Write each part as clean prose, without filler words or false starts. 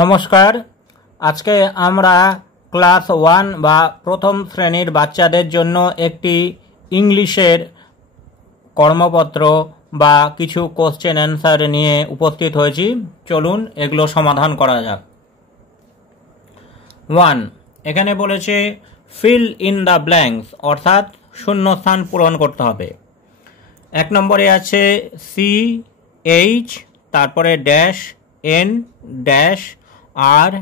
নমস্কার। আজকে আমরা ক্লাস 1 বা প্রথম শ্রেণীর বাচ্চাদের জন্য একটি ইংলিশের কর্মপত্র বা কিছু কোশ্চেন অ্যান্সার নিয়ে উপস্থিত হয়েছি। চলুন এগুলো সমাধান করা যাক। 1, এখানে বলেছে ফিল ইন দ্য ব্ল্যাঙ্কস, অর্থাৎ শূন্যস্থান পূরণ করতে হবে। 1 নম্বরে আছে CH, তারপরে dash N dash R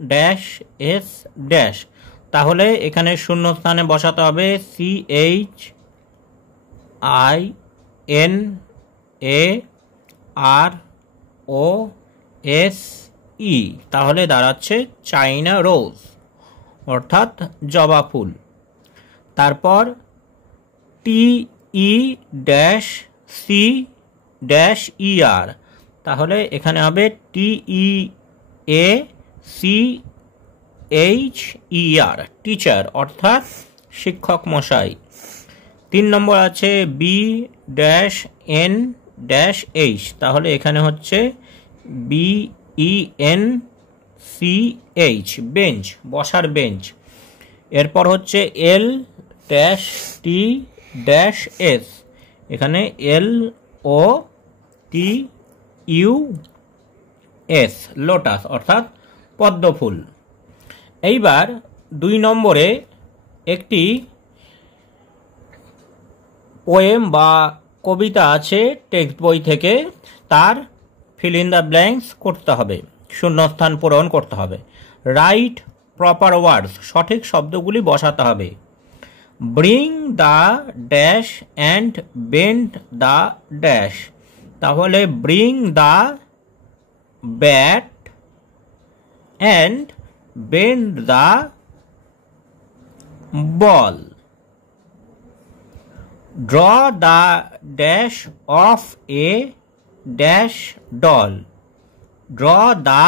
dash S dash. তাহলে এখানে শূন্যস্থানে বসাতে হবে CHINAROSE, তাহলে দাঁড়াচ্ছে চাইনা রোজ, অর্থাৎ জবা ফুল। তারপর TE-C-ER, তাহলে এখানে হবে TEACHER, টিচার, অর্থাৎ শিক্ষক মশাই। 3 নম্বর আছে B-N-H, তাহলে এখানে হচ্ছে BENCH, বেঞ্চ, বসার বেঞ্চ। এরপর হচ্ছে L-T-S, এখানে LOTUS, লোটাস, অর্থাৎ পদ্মফুল। এইবার 2 নম্বরে একটি পোয়েম বা কবিতা আছে টেক্সট বই থেকে, তার ফিল ইন দ্য ব্ল্যাঙ্কস করতে হবে, শূন্যস্থান পূরণ করতে হবে। রাইট প্রপার ওয়ার্ডস, সঠিক শব্দগুলি বসাতে হবে। Bring the dash and bend the dash, তাহলে bring the bat and bend the ball. Draw the dash of a dash doll, draw the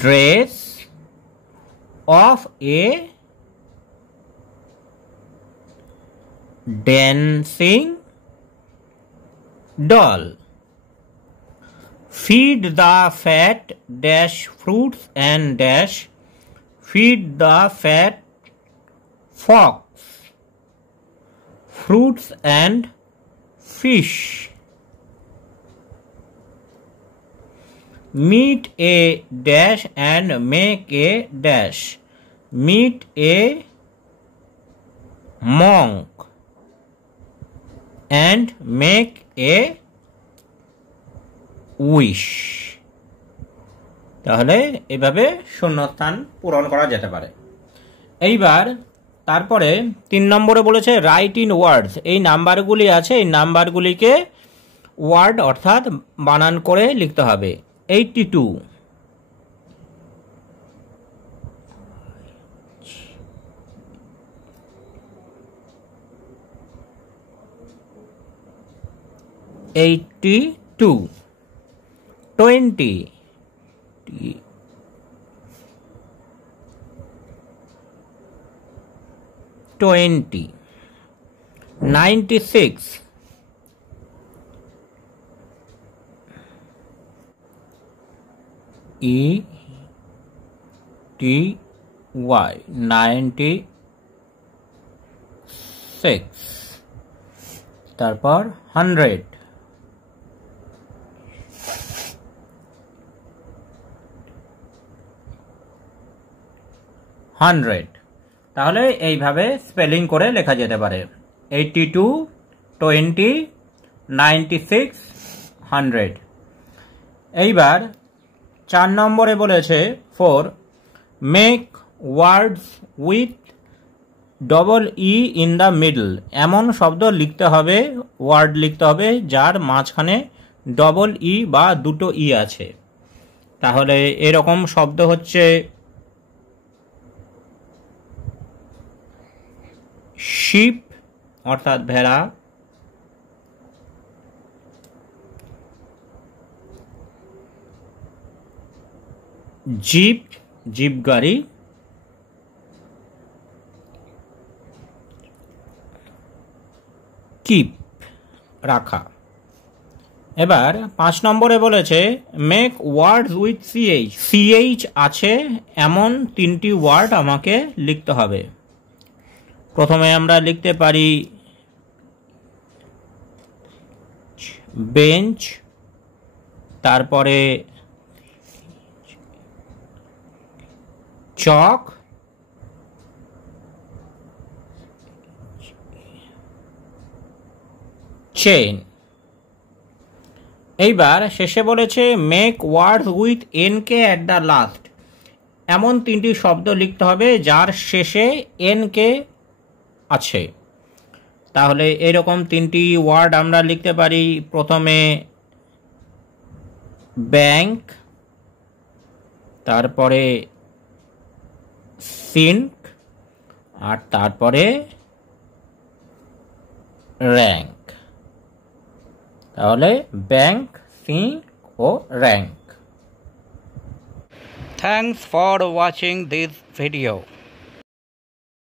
dress of a dancing doll. Feed the fat dash fruits and dash, feed the fat fox fruits and fish. Meet a dash and make a dash, meet a monk and make a wish। তাহলে এভাবে শূন্যস্থান পূরণ করা যেতে পারে। এইবার তারপরে 3 নম্বরে বলেছে রাইট ইন ওয়ার্ডস, এই নাম্বারগুলি আছে, এই নাম্বারগুলিকে ওয়ার্ড অর্থাৎ বানান করে লিখতে হবে। 82, $82, 20, $20, 96, ETY, 96, তারপর 100, তাহলে এইভাবে স্পেলিং করে লেখা যেতে পারে 82, 20, 96, 100। এইবার 4 নম্বরে বলেছে 4, make words with double E in the middle, এমন শব্দ লিখতে হবে, ওয়ার্ড লিখতে হবে যার মাঝখানে ডবল ই বা দুটো ই আছে। তাহলে এরকম শব্দ হচ্ছে শিপ, অর্থাৎ ভেড়া, জিপ, জিপ গাড়ি, কিপ, রাখা। এবার 5 নম্বরে বলেছে make words with CH. CH আছে এমন 3টি ওয়ার্ড আমাকে লিখতে হবে। প্রথমে আমরা লিখতে পারি বেঞ্চ, তারপরে চক, চেইন। এইবার শেষে বলেছে make words with NK at the last. এমন 3টি শব্দ লিখতে হবে যার শেষে এনকে আছে। তাহলে এরকম 3টি ওয়ার্ড আমরা লিখতে পারি। প্রথমে ব্যাংক, তারপরে সিঙ্ক, আর তারপরে র্যাঙ্ক। তাহলে ব্যাংক, সিঙ্ক ও rank. Thanks for watching this video.